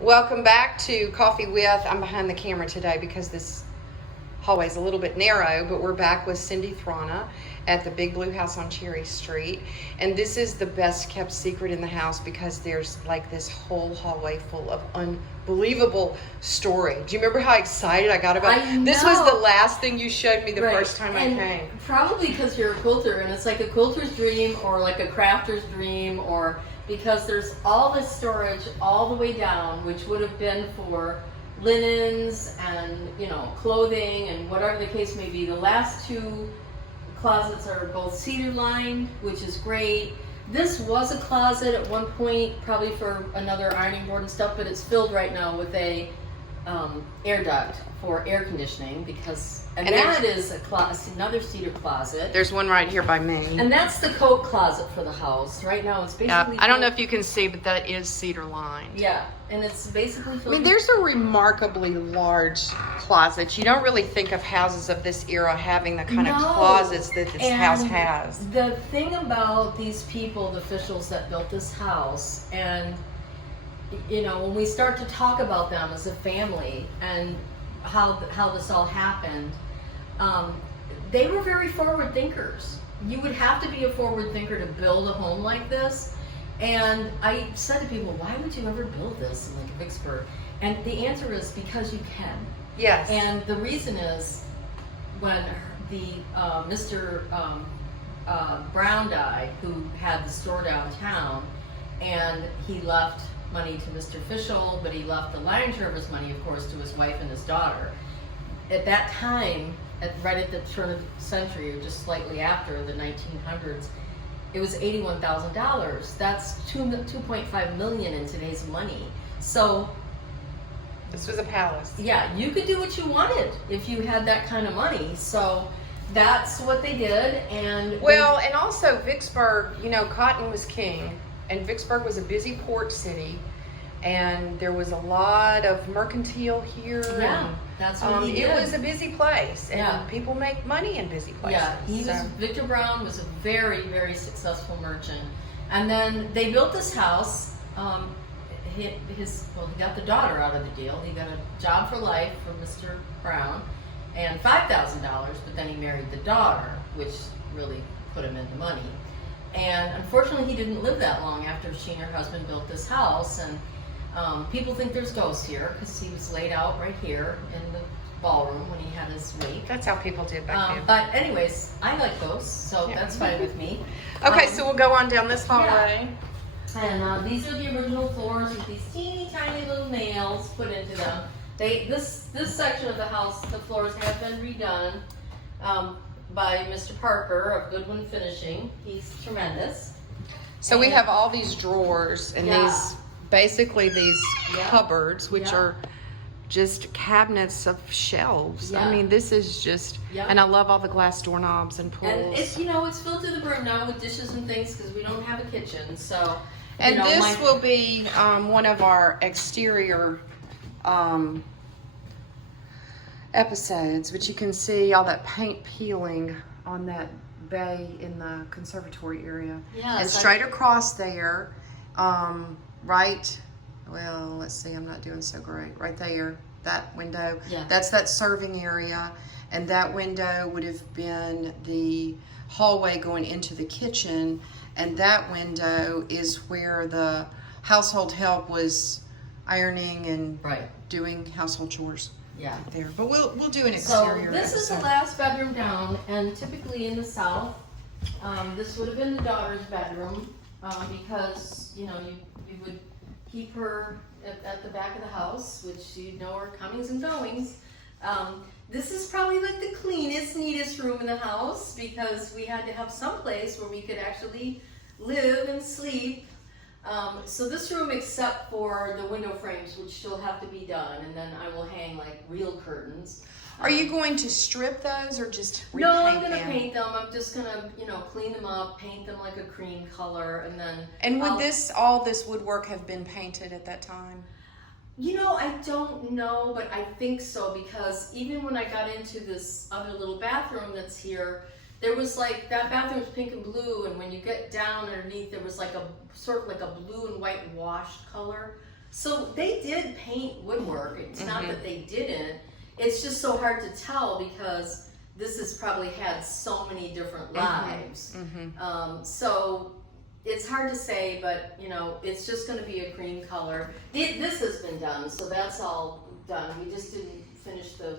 Welcome back to Coffee With. I'm behind the camera today because this hallway is a little bit narrow, but we're back with Cindy Thrana at the Big Blue House on Cherry Street. And this is the best kept secret in the house because there's like this whole hallway full of unbelievable story. Do you remember how excited I got about it? This was the last thing you showed me the first time I came. Probably because you're a quilter and it's like a quilter's dream or like a crafter's dream, or because there's all this storage all the way down, which would have been for linens and, clothing and whatever the case may be. The last two closets are both cedar lined, which is great. This was a closet at one point, probably for another ironing board and stuff, but it's filled right now with a air duct for air conditioning and that is another cedar closet. There's one right here by me. And that's the coat closet for the house. Right now it's basically I don't know if you can see, but that is cedar lined. Yeah, and it's basically filled. I mean, there's a remarkably large closet. You don't really think of houses of this era having the kind of closets that this house has. The thing about these people, the officials that built this house, and when we start to talk about them as a family and how this all happened, they were very forward thinkers. You would have to be a forward thinker to build a home like this. And I said to people, why would you ever build this in like Vicksburg? And the answer is because you can. Yes. And the reason is when the Mr. Brown died, who had the store downtown, and he left money to Mr. Fishel, but he left the lion's share of his money, of course, to his wife and his daughter. At that time, right at the turn of the century, or just slightly after the 1900s, it was $81,000. That's $2.5 million in today's money. So this was a palace. Yeah, you could do what you wanted if you had that kind of money. So that's what they did. And and also Vicksburg, cotton was king, and Vicksburg was a busy port city, and there was a lot of mercantile here. Yeah, that's what he did. It was a busy place, and people make money in busy places. Yeah, Victor Brown was a very, very successful merchant. And then they built this house. He got the daughter out of the deal. He got a job for life from Mr. Brown and $5,000, but then he married the daughter, which really put him into money. And unfortunately, he didn't live that long after she and her husband built this house. And people think there's ghosts here because he was laid out right here in the ballroom when he had his wake. That's how people did back then. But anyways, I like ghosts, so that's fine with me. Okay, so we'll go on down this hallway. Yeah. And these are the original floors with these teeny tiny little nails put into them. This section of the house, the floors have been redone by Mr. Parker of Goodwin Finishing. He's tremendous. So we have all these drawers and these cupboards, which are just cabinets of shelves. I mean, this is just, and I love all the glass doorknobs and pulls. And it's, it's filled to the brim now with dishes and things because we don't have a kitchen. So, and this will be one of our exterior episodes, but you can see all that paint peeling on that bay in the conservatory area. Yeah, and straight across there, let's see, I'm not doing so great. Right there, that window, that's that serving area, and that window would have been the hallway going into the kitchen, and that window is where the household help was ironing and doing household chores. Yeah, there. But we'll do an exterior. So this is the last bedroom down, and typically in the south, this would have been the daughter's bedroom because you would keep her at the back of the house, which you'd know her comings and goings. This is probably like the cleanest, neatest room in the house because we had to have some place where we could actually live and sleep. So this room, except for the window frames, which still have to be done, and then I will hang like real curtains. Are you going to strip those or just repaint them? No, I'm going to them? paint them. I'm just going to, clean them up, paint them like a cream color, and then... And would all this woodwork have been painted at that time? I don't know, but I think so, because even when I got into this other little bathroom that's here, there was like, that bathroom was pink and blue, and when you get down underneath, there was like a sort of like a blue and white washed color. So they did paint woodwork. It's not that they didn't. It's just so hard to tell because this has probably had so many different lives. So it's hard to say, but you know, it's just going to be a cream color. This has been done, so that's all done. We just didn't finish the.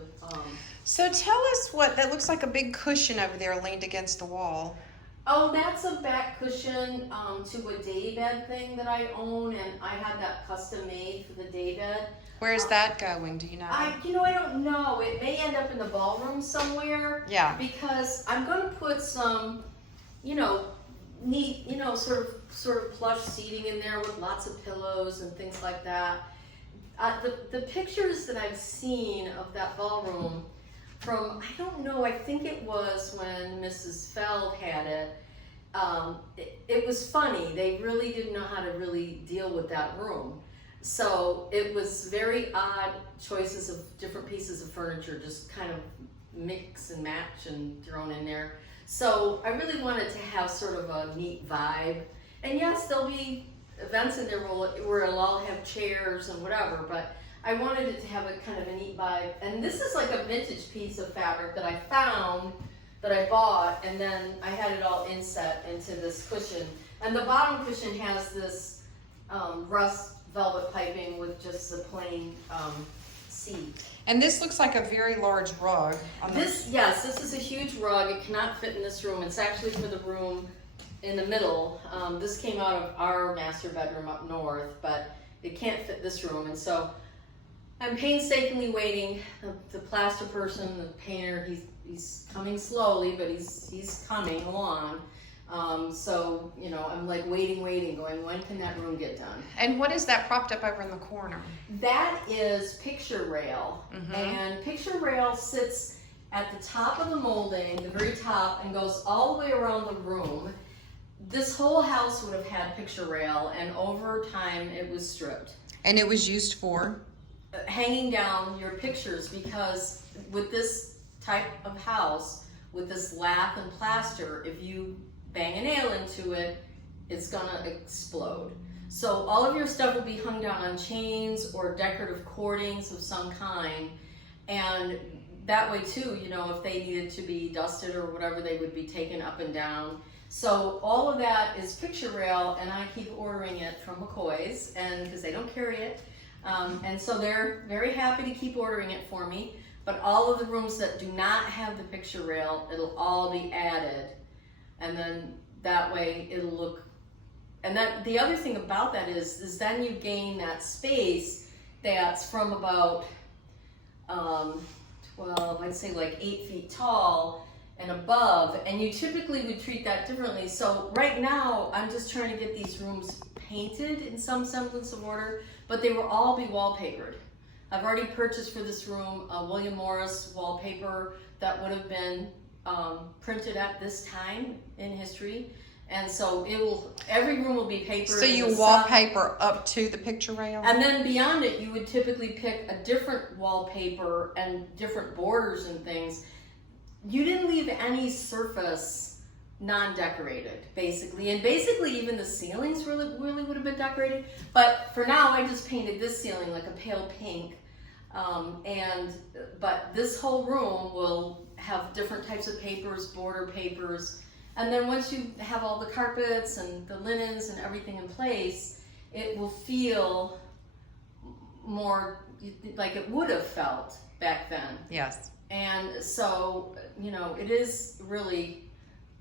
So tell us what that looks like. A big cushion over there leaned against the wall. Oh, that's a back cushion to a daybed thing that I own, and I had that custom made for the daybed. Where's that going? Do you know? I don't know. It may end up in the ballroom somewhere. Yeah. Because I'm going to put some, neat, sort of plush seating in there with lots of pillows and things like that. The pictures that I've seen of that ballroom from, I don't know, I think it was when Mrs. Feld had it. It was funny. They really didn't know how to really deal with that room. So it was very odd choices of different pieces of furniture, just kind of mix and match and thrown in there. So I really wanted to have sort of a neat vibe. And yes, there'll be events in there where it'll all have chairs and whatever, but I wanted it to have a kind of a neat vibe. And this is like a vintage piece of fabric that I found, that I bought, and then I had it all inset into this cushion. And the bottom cushion has this rust velvet piping with just the plain seat. And this looks like a very large rug. This is a huge rug. It cannot fit in this room. It's actually for the room in the middle. This came out of our master bedroom up north, but it can't fit this room. And so I'm painstakingly waiting. The plaster person, the painter, he's coming slowly, but he's coming along. So, I'm like waiting, going, when can that room get done? And what is that propped up over in the corner? That is picture rail. And picture rail sits at the top of the molding, the very top, and goes all the way around the room. This whole house would have had picture rail, and over time it was stripped. And it was used for? Hanging down your pictures, because with this type of house, with this lath and plaster, if you bang a nail into it, it's gonna explode. So all of your stuff will be hung down on chains or decorative cordings of some kind, and that way too, if they needed to be dusted or whatever, they would be taken up and down. So all of that is picture rail, and I keep ordering it from McCoy's, and because they don't carry it, and so they're very happy to keep ordering it for me. But all of the rooms that do not have the picture rail, it'll all be added. And then that way it'll look, and that the other thing about that is then you gain that space that's from about 12, I'd say like 8 feet tall and above, and you typically would treat that differently. So right now I'm just trying to get these rooms painted in some semblance of order, but they will all be wallpapered. I've already purchased for this room a William Morris wallpaper that would have been printed at this time in history, and so every room will be papered. So you wallpaper up to the picture rail, and then beyond it you would typically pick a different wallpaper and different borders and things. You didn't leave any surface non-decorated, basically, and basically even the ceilings really would have been decorated, but for now I just painted this ceiling like a pale pink. But this whole room will have different types of papers, border papers, and then once you have all the carpets and the linens and everything in place, it will feel more like it would have felt back then. Yes. And so, it is really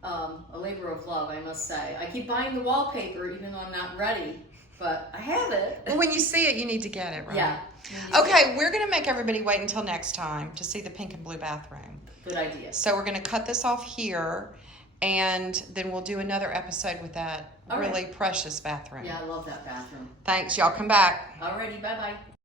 a labor of love, I must say. I keep buying the wallpaper even though I'm not ready, but I have it. Well, when you see it, you need to get it, right? Yeah. Okay, we're going to make everybody wait until next time to see the pink and blue bathroom. Good idea. So we're going to cut this off here, and then we'll do another episode with that really precious bathroom. Yeah, I love that bathroom. Thanks. Y'all come back. Alrighty, bye-bye.